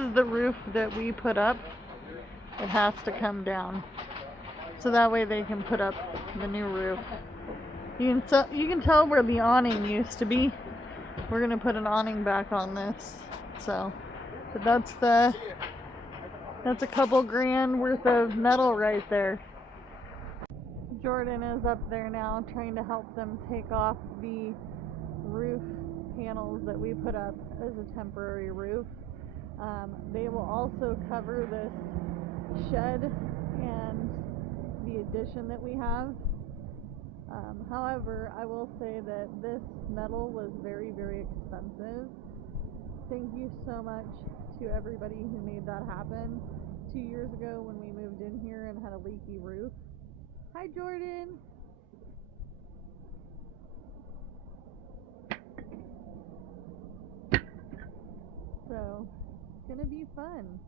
is the roof that we put up. It has to come down, so that way they can put up the new roof. You can tell where the awning used to be. We're gonna put an awning back on this. So, but that's a couple grand worth of metal right there. Jordan is up there now trying to help them take off the roof panels that we put up as a temporary roof. They will also cover this shed and the addition that we have. However, I will say that this metal was very, very expensive. Thank you so much to everybody who made that happen 2 years ago when we moved in here and had a leaky roof. Hi, Jordan. So, it's gonna be fun.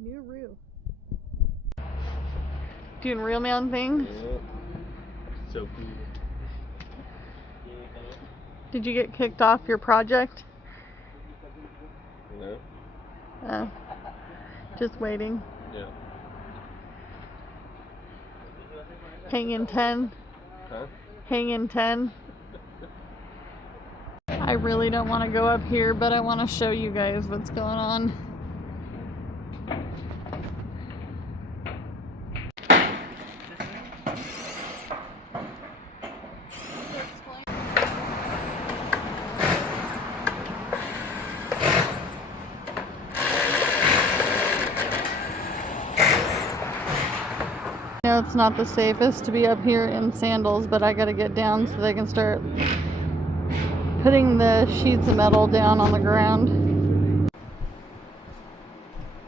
New roof. Doing real man things? Yeah. So cool. Did you get kicked off your project? No. Oh. Just waiting. Yeah. Hang in 10. Huh? Hang in 10. I really don't want to go up here, but I want to show you guys what's going on. It's not the safest to be up here in sandals, but I gotta get down so they can start putting the sheets of metal down on the ground.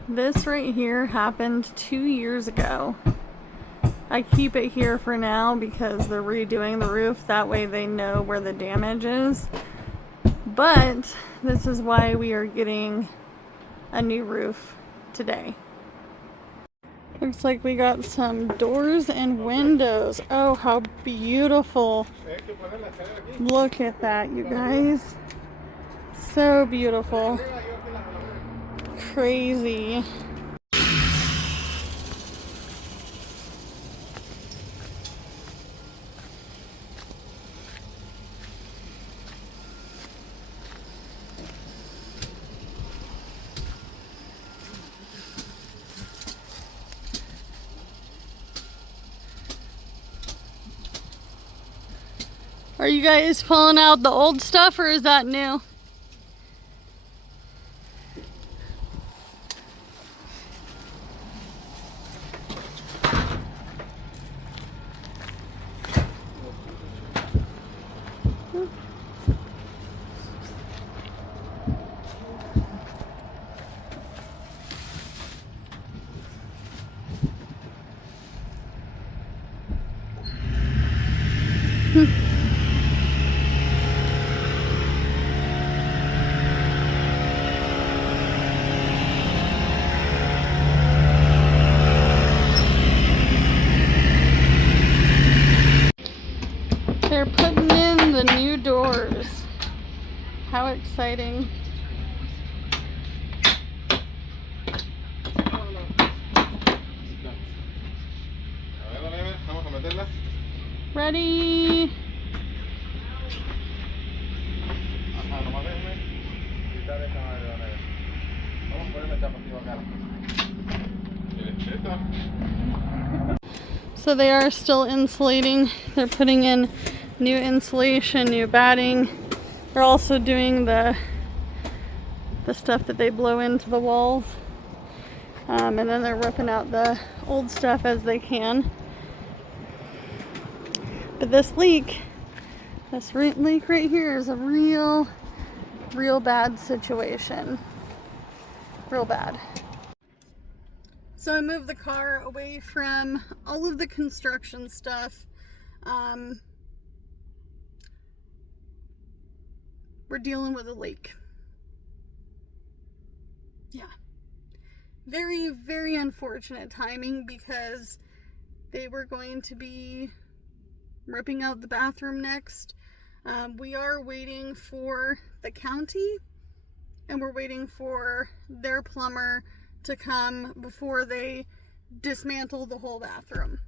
This right here happened 2 years ago. I keep it here for now because they're redoing the roof. That way they know where the damage is. But this is why we are getting a new roof today. Looks like we got some doors and windows. Oh, how beautiful. Look at that, you guys. So beautiful. Crazy. Are you guys pulling out the old stuff or is that new? They're putting in the new doors. How exciting. Ready? So they are still insulating. They're putting in new insulation, new batting. They're also doing the stuff that they blow into the walls. And then they're ripping out the old stuff as they can. But this leak right here is a real bad situation. Real bad. So I moved the car away from all of the construction stuff. We're dealing with a leak. Yeah. Very, very unfortunate timing because they were going to be ripping out the bathroom next. We are waiting for the county and we're waiting for their plumber to come before they dismantle the whole bathroom.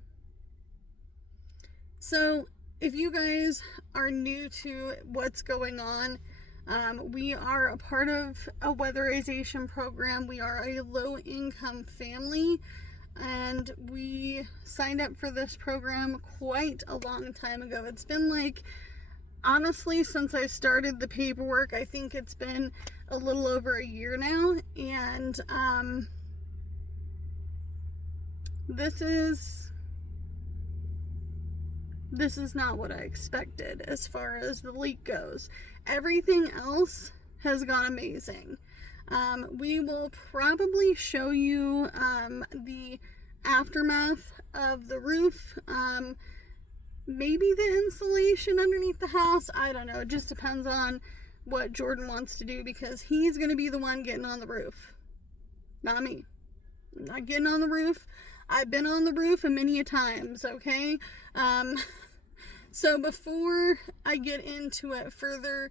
So if you guys are new to what's going on, we are a part of a weatherization program. We are a low-income family, and we signed up for this program quite a long time ago. It's been like, honestly, since I started the paperwork, I think it's been a little over a year now, and this is not what I expected as far as the leak goes. Everything else has gone amazing. We will probably show you the aftermath of the roof, maybe the insulation underneath the house. I don't know. It just depends on what Jordan wants to do, because he's going to be the one getting on the roof, not me. I'm not getting on the roof. I've been on the roof many a times, okay? So before I get into it further,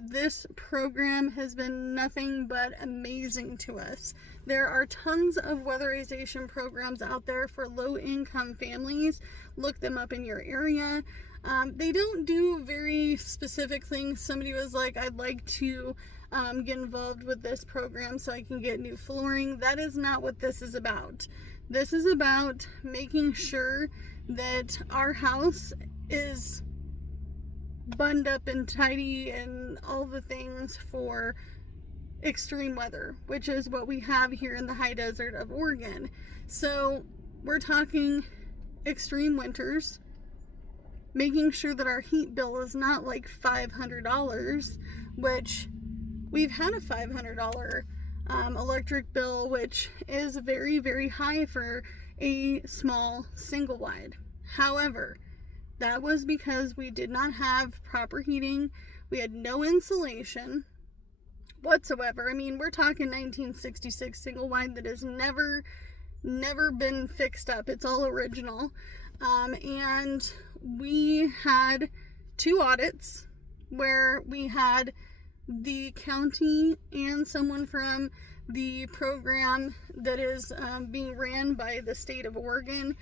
this program has been nothing but amazing to us. There are tons of weatherization programs out there for low-income families. Look them up in your area. They don't do very specific things. Somebody was like, I'd like to get involved with this program so I can get new flooring. That is not what this is about. This is about making sure that our house is buttoned up and tidy and all the things for extreme weather, which is what we have here in the high desert of Oregon. So we're talking extreme winters, making sure that our heat bill is not like $500, which we've had a $500 electric bill, which is very, very high for a small single wide. However, that was because we did not have proper heating. We had no insulation whatsoever. I mean, we're talking 1966 single wide that has never been fixed up. It's all original. And we had 2 audits where we had the county and someone from the program that is being ran by the state of Oregon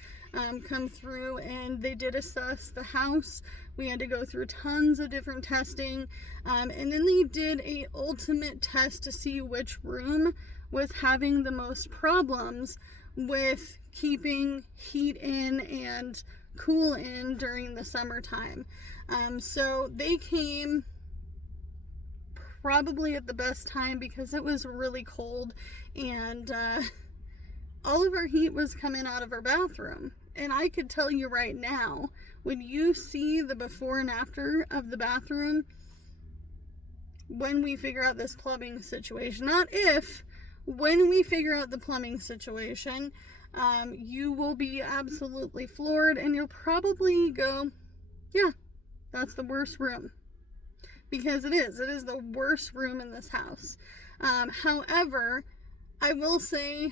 come through, and they did assess the house. We had to go through tons of different testing, and then they did a ultimate test to see which room was having the most problems with keeping heat in and cool in during the summertime. So they came probably at the best time because it was really cold, and all of our heat was coming out of our bathroom. And I could tell you right now, when you see the before and after of the bathroom, when we figure out this plumbing situation, not if, when we figure out the plumbing situation, you will be absolutely floored, and you'll probably go, yeah, that's the worst room. Because it is the worst room in this house. However, I will say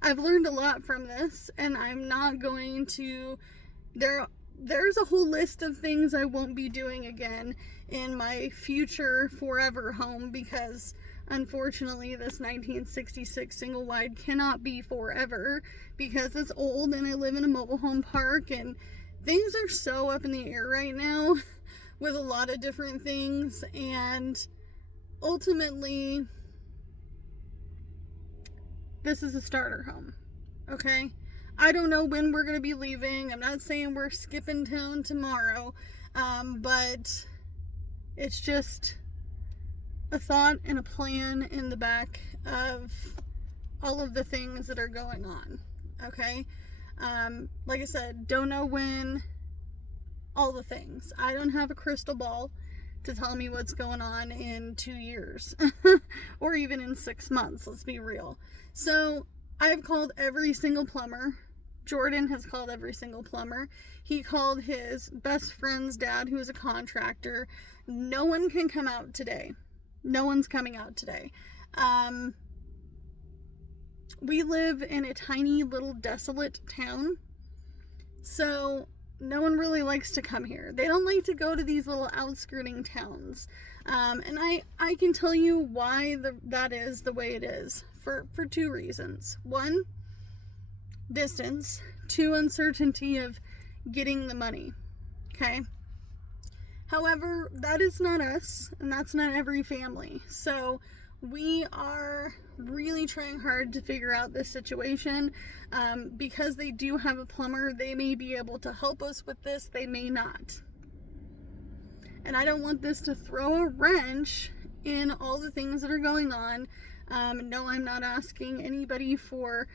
I've learned a lot from this, and I'm not going to, there's a whole list of things I won't be doing again in my future forever home, because unfortunately this 1966 single wide cannot be forever because it's old and I live in a mobile home park, and things are so up in the air right now with a lot of different things, and ultimately this is a starter home, okay? I don't know when we're going to be leaving. I'm not saying we're skipping town tomorrow, but it's just a thought and a plan in the back of all of the things that are going on, okay? Like I said, don't know when, all the things. I don't have a crystal ball to tell me what's going on in 2 years or even in 6 months, let's be real. So I've called every single plumber. Jordan has called every single plumber. He called his best friend's dad, who's a contractor. No one can come out today. No one's coming out today. We live in a tiny little desolate town, so no one really likes to come here. They don't like to go to these little outskirting towns. And I can tell you why that is the way it is for 2 reasons. 1, distance. 2, uncertainty of getting the money. Okay? However, that is not us, and that's not every family. So we are really trying hard to figure out this situation. Because they do have a plumber, they may be able to help us with this, they may not. And I don't want this to throw a wrench in all the things that are going on. No, I'm not asking anybody for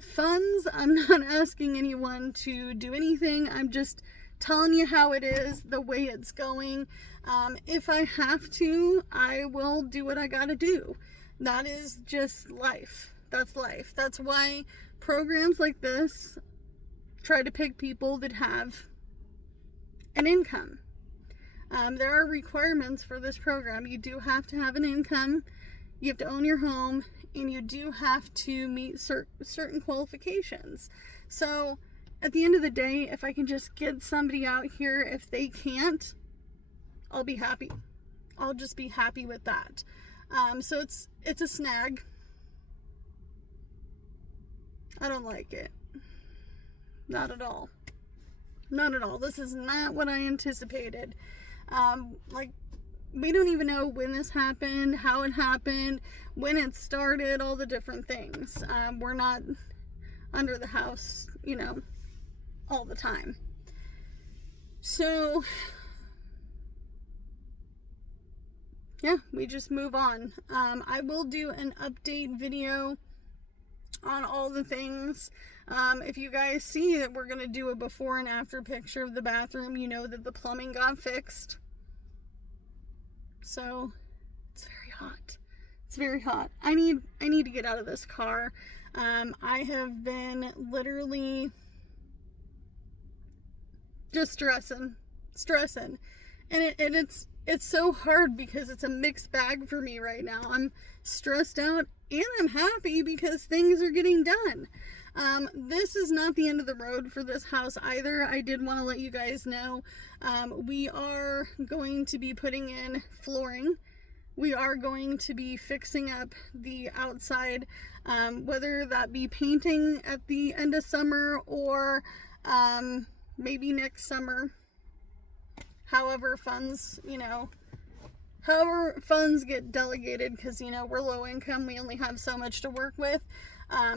funds. I'm not asking anyone to do anything. I'm just telling you how it is, the way it's going. If I have to, I will do what I gotta do. That is just life. That's life. That's why programs like this try to pick people that have an income. There are requirements for this program. You do have to have an income, you have to own your home, and you do have to meet certain qualifications. So at the end of the day, if I can just get somebody out here, if they can't, I'll be happy. I'll just be happy with that. So it's a snag. I don't like it. Not at all. Not at all. This is not what I anticipated. Like, we don't even know when this happened, how it happened, when it started, all the different things. We're not under the house, all the time. So, yeah, we just move on. I will do an update video on all the things. If you guys see that we're going to do a before and after picture of the bathroom, you know that the plumbing got fixed. So, it's very hot. It's very hot. I need to get out of this car. I have been literally just stressing. And it's so hard because it's a mixed bag for me right now. I'm stressed out and I'm happy because things are getting done. This is not the end of the road for this house either. I did want to let you guys know, we are going to be putting in flooring. We are going to be fixing up the outside, whether that be painting at the end of summer or maybe next summer. However funds get delegated, because we're low income, we only have so much to work with.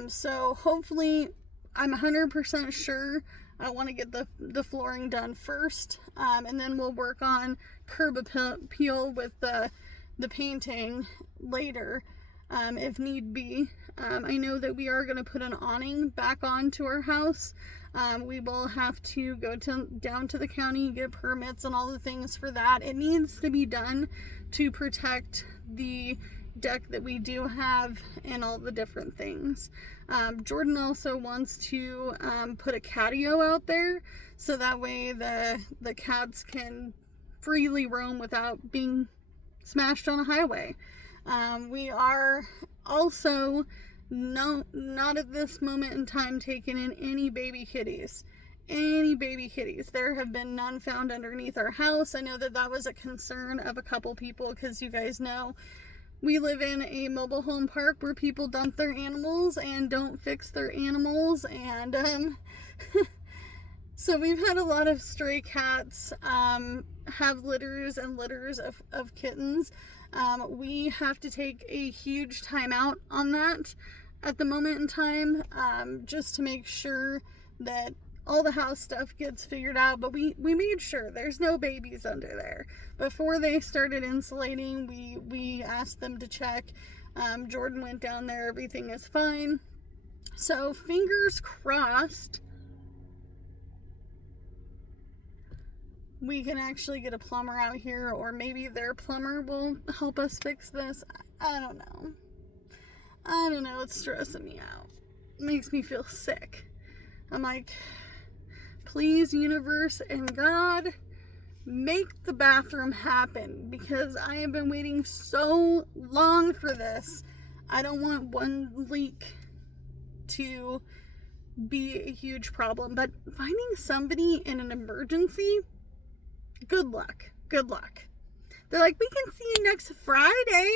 So hopefully, I'm 100% sure I want to get the flooring done first, and then we'll work on curb appeal with the painting later, if need be. I know that we are going to put an awning back onto our house. We will have to go down to the county, get permits and all the things for that. It needs to be done to protect the deck that we do have and all the different things. Jordan also wants to put a catio out there, so that way the cats can freely roam without being smashed on a highway. We are also not at this moment in time taking in any baby kitties. There have been none found underneath our house. I know that was a concern of a couple people, because you guys know we live in a mobile home park where people dump their animals and don't fix their animals, and so we've had a lot of stray cats have litters and litters of kittens. We have to take a huge time out on that at the moment in time, just to make sure that all the house stuff gets figured out. But we made sure there's no babies under there. Before they started insulating, we asked them to check. Jordan went down there, everything is fine. So fingers crossed we can actually get a plumber out here, or maybe their plumber will help us fix this. I don't know. It's stressing me out. It makes me feel sick. I'm like, please, universe and God, make the bathroom happen, because I have been waiting so long for this. I don't want one leak to be a huge problem, but finding somebody in an emergency, good luck. They're like, we can see you next Friday.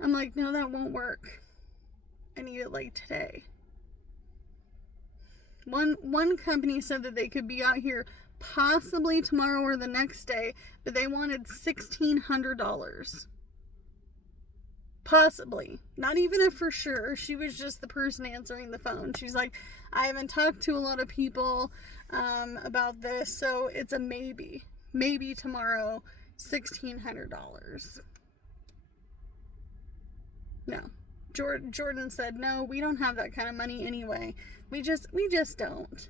I'm like, no, that won't work. I need it like today. One company said that they could be out here possibly tomorrow or the next day, but they wanted $1,600. Possibly. Not even a for sure. She was just the person answering the phone. She's like, I haven't talked to a lot of people about this, so it's a maybe. Maybe tomorrow, $1,600. No. Jordan said, no, we don't have that kind of money anyway. We just don't.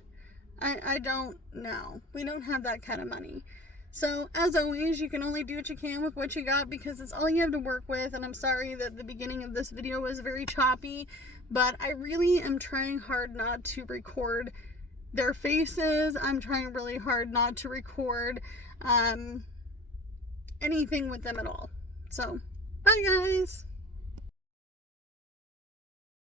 I don't know. We don't have that kind of money. So, as always, you can only do what you can with what you got because it's all you have to work with. And I'm sorry that the beginning of this video was very choppy, but I really am trying hard not to record their faces. I'm trying really hard not to record anything with them at all. So, bye guys!